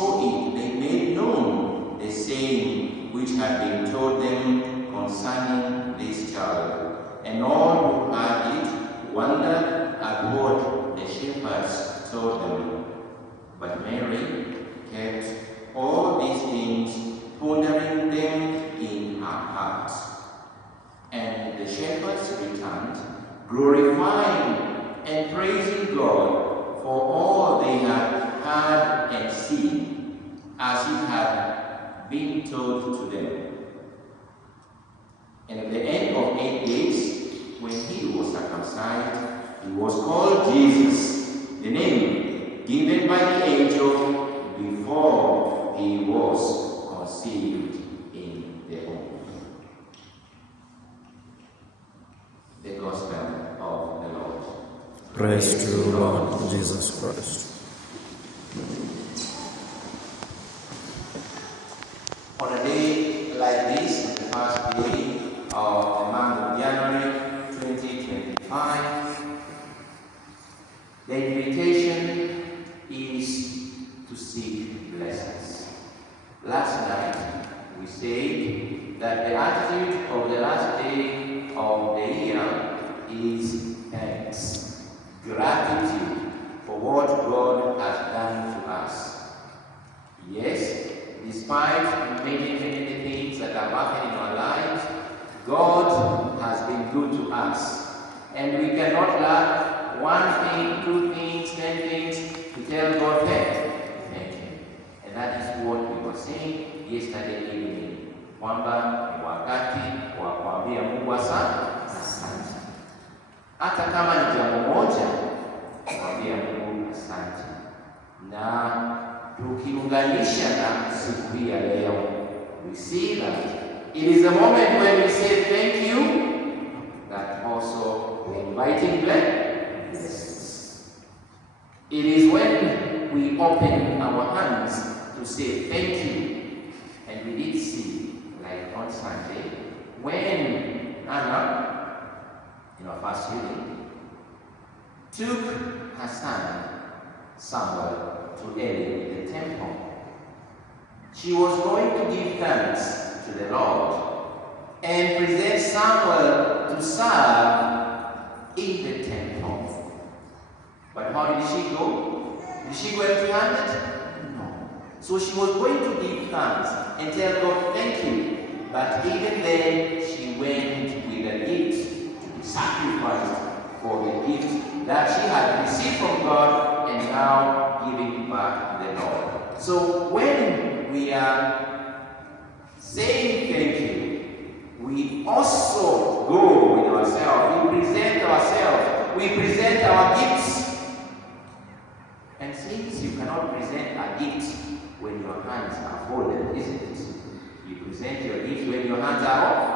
saw it, they made known the saying which had been told them concerning this child. And all who heard it wondered at what the shepherds told them. But Mary kept all these things, pondering them in her heart. And the shepherds returned, glorifying and praising God for all they had heard and seen, as it had been told to them. And at the end of 8 days, when he was circumcised, he was called Jesus, the name given by the angel before he was conceived in the womb. The Gospel of the Lord. Praise to you, Lord Jesus Christ. On a day like this, the first day of the month of January 2025, the invitation is to seek blessings. Last night, we said that the attitude of the last day of the year is thanks, gratitude for what God has done to us. Yes, despite many things that have happened in our lives, God has been good to us. And we cannot lack one thing, two things, 10 things to tell God, hey, thank you. And that is what we were saying yesterday evening. Kwamba ni wakati wa kuambia Mungu asante. Hata kama ni jambo moja, kuambia Mungu asante. Na tukiunganisha na siku hii ya leo, we see that it is the moment when we say thank you that also we're inviting blessings. It is when we open our hands to say thank you. And we did see, like on Sunday, when Anna, in our first reading, took her son Samuel to Eli in the temple. She was going to give thanks to the Lord and present Samuel to serve in the temple. But how did she go? Did she go empty-handed? No. So she was going to give thanks and tell God thank you. But even then, she went with a gift to be sacrificed for the gift that she had received from God and now giving back to the Lord. So when we are saying thank you, we also go with ourselves, we present ourselves, we present our gifts. And since you cannot present a gift when your hands are folded, isn't it? You present your gift when your hands are open.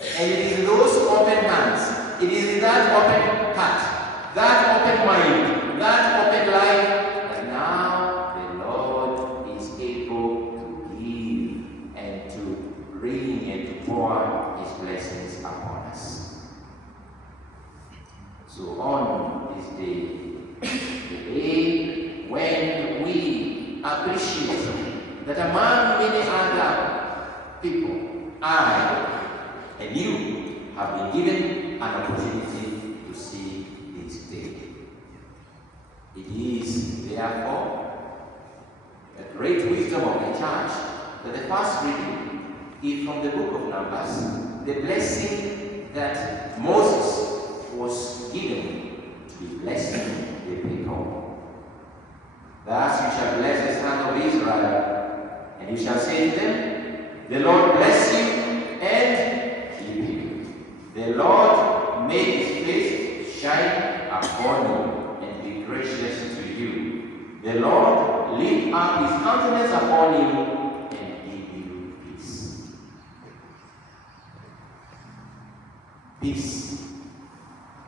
And it is in those open hands, it is in that open heart, that open mind, that open life, that now the Lord is able to give and to bring and to pour His blessings upon us. So on this day, the day when we appreciate that among many other people, I and you have been given an opportunity to see this day. It is therefore a great wisdom of the church that the first reading is from the book of Numbers, the blessing that Moses was given to be blessing the people. Thus you shall bless the sons of Israel, and you shall say to them, the Lord bless you and keep you. The Lord make His face shine upon you and be gracious to you. The Lord lift up His countenance upon you and give you peace. Peace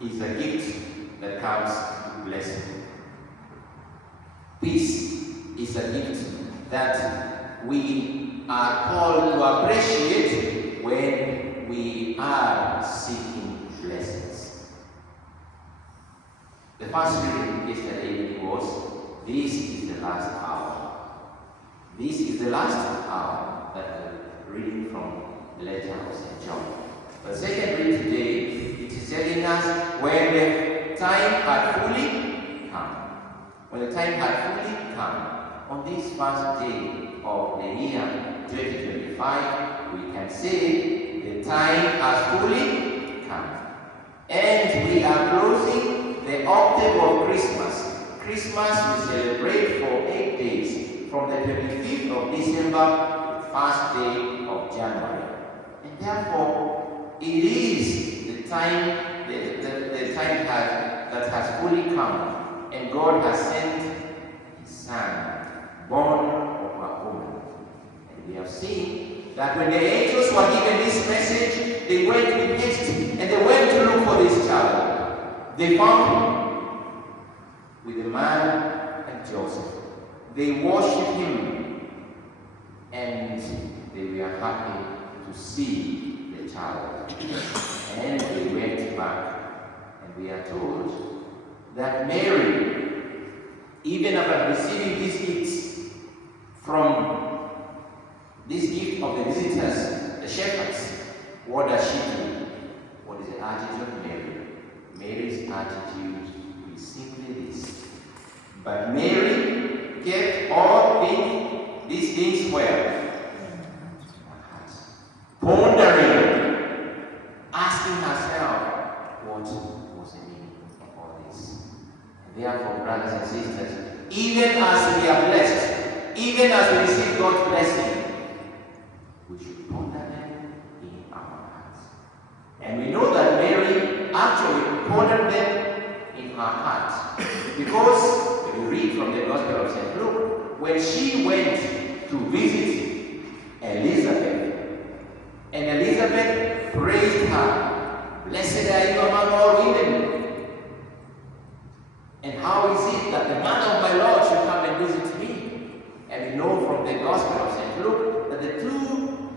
is a gift that comes with blessing. Peace is a gift that we are called to appreciate when we are seeking blessings. The first reading yesterday was, this is the last hour. This is the last hour that we're reading from the letter of St. John. The second reading today, it is telling us when the time had fully come. When the time had fully come, on this first day of the year 2025, we can say the time has fully come. And we are closing the octave of Christmas. Christmas we celebrate for 8 days, from the 25th of December to the first day of January. And therefore, it is the time, the time that has fully come, and God has sent His Son, born of a woman. And we have seen that when the angels were given this message, they went with haste and they went to look for this child. They found him with the man and Joseph. They worshipped him and they were happy to see the child. And they went back, and we are told that Mary, even after receiving these gifts from this gift of the visitors, the shepherds, what does she do? What is the attitude of Mary? Mary's attitude is simply this. But Mary kept all these things well, pondering, asking herself, what was the meaning of all this? And therefore, brothers and sisters, even as we are blessed, even as we receive God's blessing, we should ponder them in our hearts. And we know that Mary actually pondered them in her heart, because when you read from the Gospel of St. Luke, when she went to visit Elizabeth, and Elizabeth praised her, "Blessed are you among all women. And how is it that the mother of my Lord should come and visit me?" And we know from the Gospel of St. Luke that the two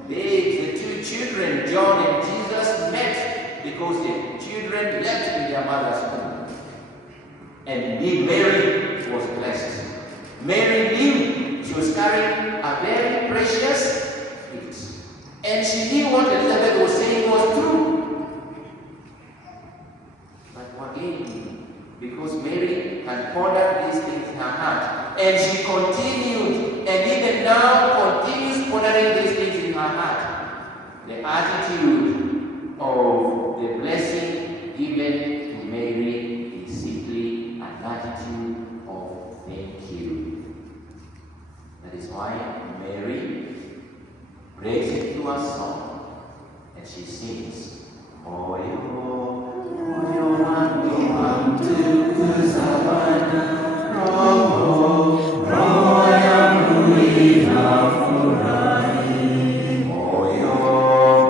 babes, the two children, John and Jesus, met because the children left in their mother's womb. And indeed, Mary was blessed. Mary knew she was carrying a very precious gift. And she knew what Elizabeth was saying was true. But again, because Mary had pondered these things in her heart, and she continued, and even now continues pondering these things in her heart, the attitude of the blessing given to Mary is simply an attitude of thank you. That is why Mary breaks into a song, and she sings, "Moyo, moyo wangu wamtukuza Bwana, roho, roho yangu inafurahi. Moyo,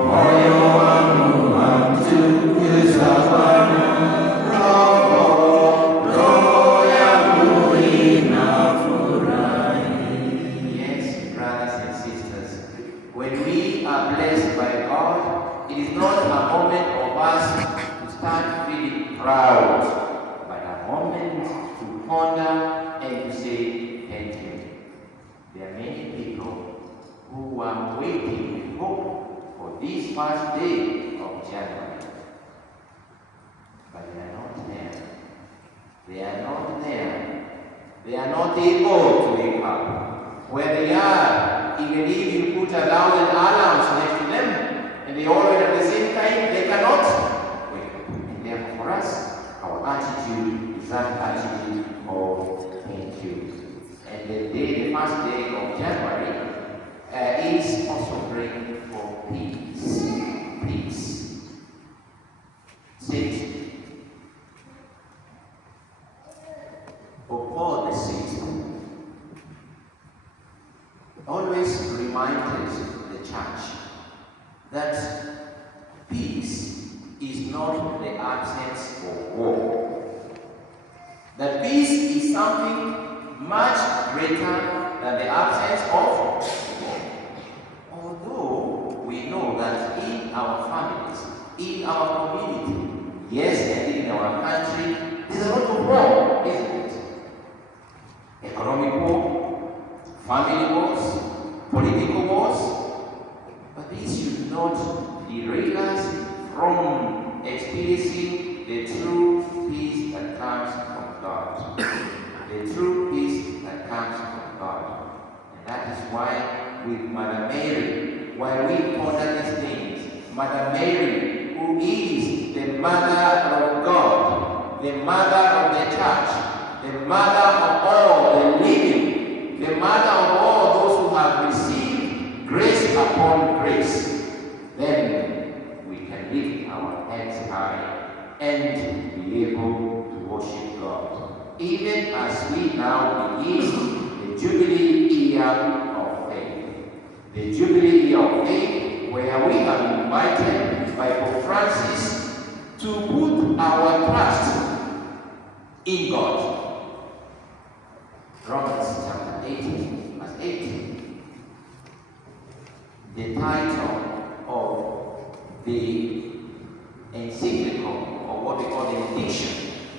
moyo wangu wamtukuza Bwana, roho, roho yangu inafurahi." Yes, brothers and sisters, when we are blessed by God, it is not a moment of us to start feeling proud, but a moment to ponder and to say thank you. There are many people who are waiting with hope for this first day of January, but they are not there. They are not there. They are not able to wake up. Where they are, even if you put 1,000 alarms next to them, and they all wake at the same time, they cannot wake up. And therefore, for us, our attitude is that attitude of thank you. And the first day of January is also praying for peace. Peace. Saint Paul VI always reminded the church that peace is not the absence of war. That peace is something much greater than the absence of war. Although we know that in our families, in our community, yes, and in our country, there's a lot of war, isn't it? Economic war, family wars, political wars, but this should not derail us from experiencing the true peace that comes from God. The true peace that comes from God. And that is why with Mother Mary, while we ponder these things, Mother Mary, who is the Mother of God, the Mother of the Church, the Mother of all the living, the Mother of all those who have received grace upon grace, then we can lift our heads high and be able to worship God. Even as we now begin the Jubilee year of faith. The Jubilee year of faith, where we have been invited by Pope Francis to put our trust in God. Romans chapter 18, verse 18. The title of the encyclical, or what we call the edition,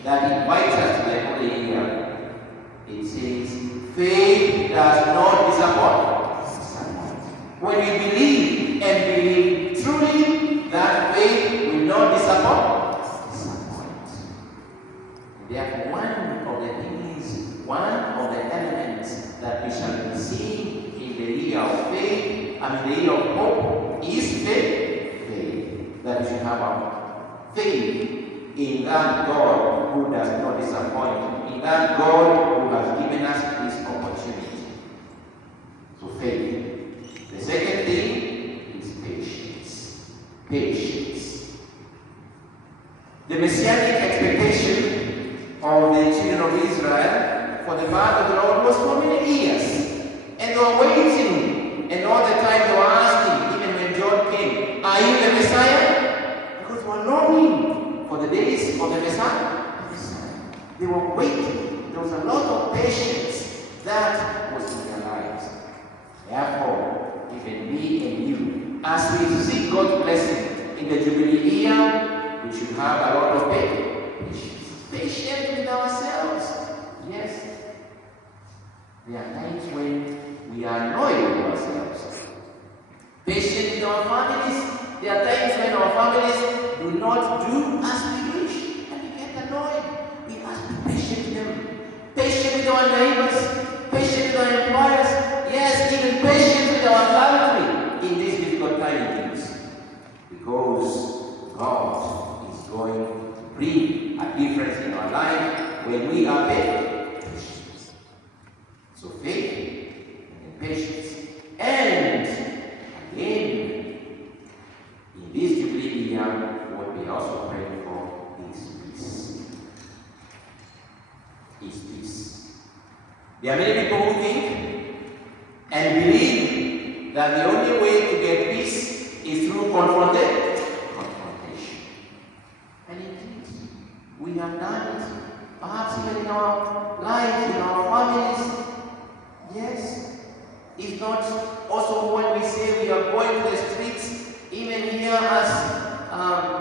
that invites us to the Holy Year. It says, faith does not disappoint. When we believe and believe truly, that faith will not disappoint. Therefore, one of the elements that we shall be seeing in the year of faith, and the year of hope, is faith. Faith. That we should have our faith in that God who does not disappoint, in that God who has given us this opportunity. So faith. The second thing is patience. Patience. The messianic expectation of the children of Israel for the birth of the Lord was for many years. And they were waiting. And all the time they were asking, even when John came, are you the Messiah? Because they were longing for the days of the Messiah. They were waiting. There was a lot of patience that was in their lives. Therefore, even me and you, as we seek God's blessing in the Jubilee year, we should have a lot of patience. Patient with ourselves. Yes. There are times when we are annoyed with ourselves. Patient with our families. There are times when our families do not do as we wish, and we get annoyed. We must be patient with them. Patient with our neighbors. Patient with our employers. Yes, even patient with our family in these difficult times. Because God is going to bring a difference in our life when we are patient. So faith and patience. And again, in this Jubilee year, what we also pray for is peace. Is peace. There are many people who think and believe that the only way to get peace is through confrontation. And indeed, we have done it. Perhaps even in our lives, in our families. Yes. It's not also when we say we are going to the streets, even here as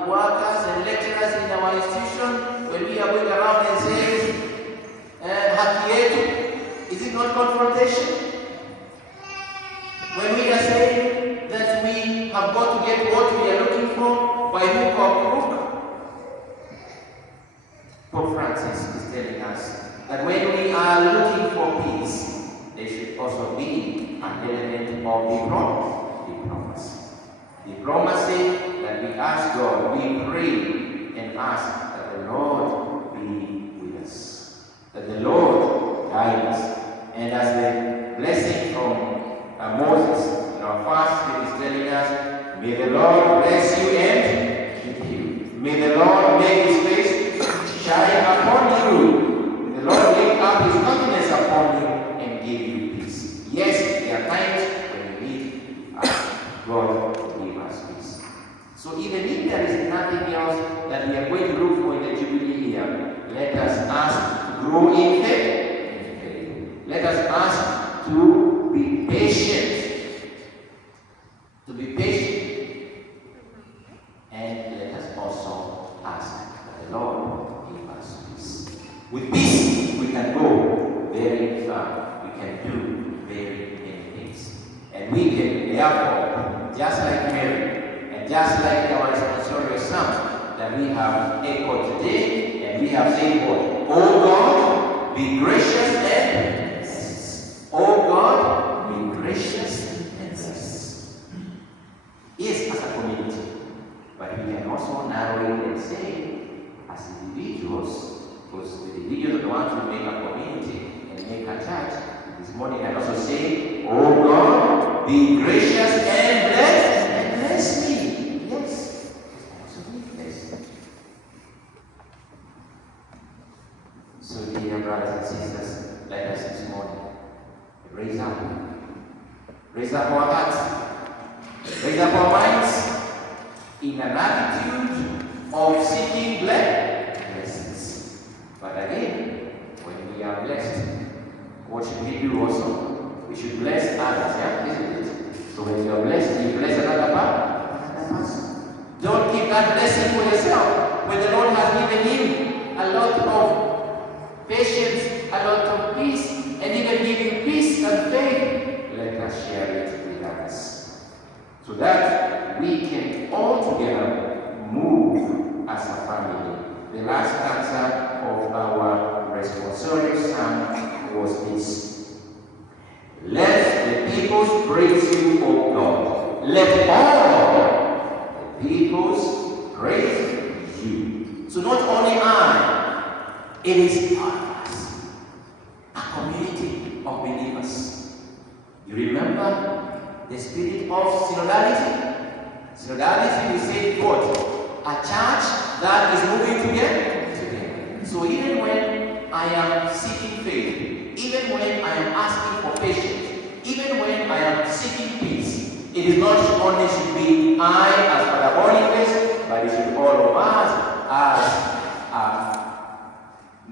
workers and lecturers in our institution, when we are going around and saying, haki yetu, is it not confrontation? When we are saying that we have got to get what we are looking for by hook or crook, Pope Francis is telling us that when we are looking for peace, there should also be an element of diplomacy. Diplomacy that we ask God, we pray and ask that the Lord be with us, that the Lord guide us. And as the blessing from Moses in our fast is telling us, may the Lord bless you and keep you. May the Lord make his face shine upon you. May the Lord lift up his countenance upon you and give you peace. Yes, there are times when we need God to give us peace. So even if there is nothing else that we are going to look for in the Jubilee year, let us ask to grow in faith. Let us ask to be patient. To be patient. And let us also ask that the Lord give us peace. With peace, we can go very far. We can do very many things. And we can, therefore, just like Mary, and just like our responsorial psalm that we have echoed today, and we have said, what? Oh God, be gracious and bless. Oh God, be gracious and bless. Yes, as a community, but we can also narrow it and say, as individuals, because the individuals are the ones who make a community and make a church. This morning I also say, oh God, be gracious and bless me. Yes, I also be blessed. So dear brothers and sisters, let us this morning raise up our hearts, raise up our minds in an attitude of seeking blessings. But again, when we are blessed, what should we do also? We should bless others, yeah? Isn't it? So when you are blessed, you bless another person. Don't keep that blessing for yourself. When the Lord has given him a lot of patience, a lot of peace, and even giving peace and faith, let us share it with others. So that we can all together move as a family. The last stanza of our responsorial psalm was this. Let the peoples praise you, O God. Let all the peoples praise you. So not only I, it is us, a community of believers. You remember the spirit of synodality? Synodality, we say what? A church that is moving together. So even when I am seeking faith, even when I am asking for patience, even when I am seeking peace, it is not only should be I as Father Boniface, but it should be all of us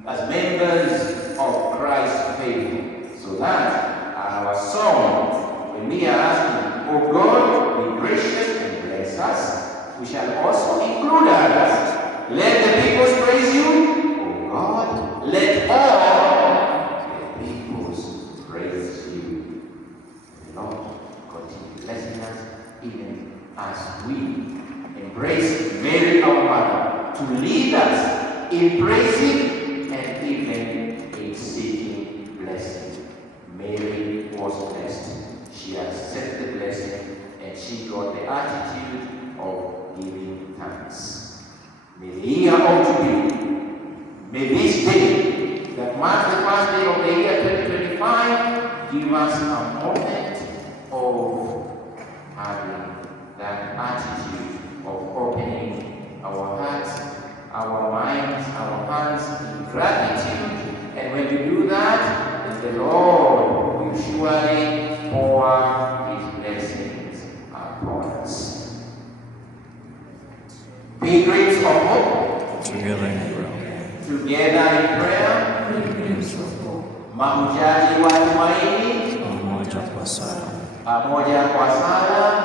as members of Christ's faith. So that our song, when we are asking, oh God, be gracious and bless us, we shall also include others. Let the peoples praise you, oh God. Let all the peoples praise you. The Lord continue blessing us even as we embrace Mary our Mother to lead us in praising and even in seeking blessing. Mary was blessed. She accepted the blessing and she got the attitude of giving thanks. May the year of Jubilee, may this day that marks the first day of the year 2025 give us a moment of having that attitude of opening our hearts, our minds, our hands in gratitude. And when we do that, then the Lord will surely pour his blessings upon us. Pilgrims of hope, Together in prayer. together in prayer, Pilgrims of hope. mahujaji wa tumaini, Pamoja kwa sala. pamoja kwa sala,